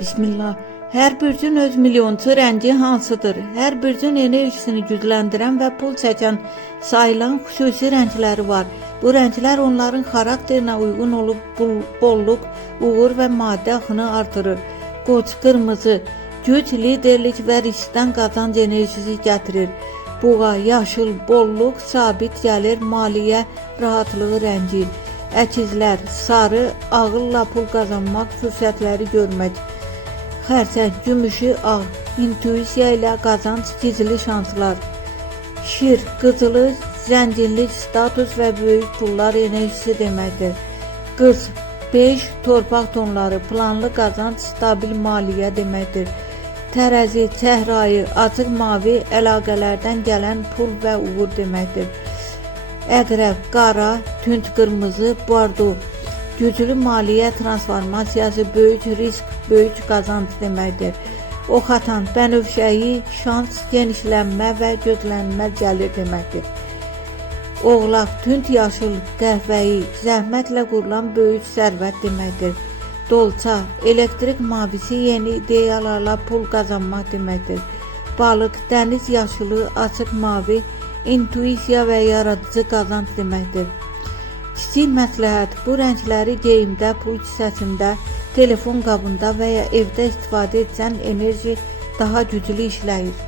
Bismillah. Hər bürcün öz milyonçu rəngi hansıdır? Hər bürcün enerjisini gücləndirən və pul çəkən sayılan xüsusi rəngləri var. Bu rənglər onların xarakterinə uyğun olub bolluk, uğur və maddi axını artırır. Qoç qırmızı, güc, liderlik və riskdən qazanc enerjisi gətirir. Buğa yaşıl, bolluk, sabit gəlir, maliyyə rahatlığı rəngi. Əkizlər sarı, ağılla pul qazanmaq, fürsətləri görmək. Xərçəng gümüşü ağ, intuisiya ilə qazanc, gizli şanslar. Şir qızılı, zənginlik, status və böyük pullar enerjisi deməkdir. Qız bej, torpaq tonları, planlı qazanc, stabil maliyyə deməkdir. Tərəzi çəhrayı, açıq mavi, əlaqələrdən gələn pul və uğur deməkdir. Əqrəb qara, tünd qırmızı, bordo, güclü maliyyə transformasiyası, böyük risk, böyük qazanc deməkdir. Ox atan bənövşəyi, şans, genişlənmə və gözlənmə gəlir deməkdir. Oğlaq tünd yaşıl, qəhvəyi, zəhmətlə qurulan böyük sərvət deməkdir. Dolça, elektrik mavisi, yeni ideyalarla pul qazanmaq deməkdir. Balıq dəniz yaşılı, açıq mavi, intuisiya və yaradıcı qazanc deməkdir. Kiçik məsləhət, bu rəngləri geyimdə, pul kisəsində, telefon qabında və ya evdə istifadə etsən enerji daha güclü işləyir.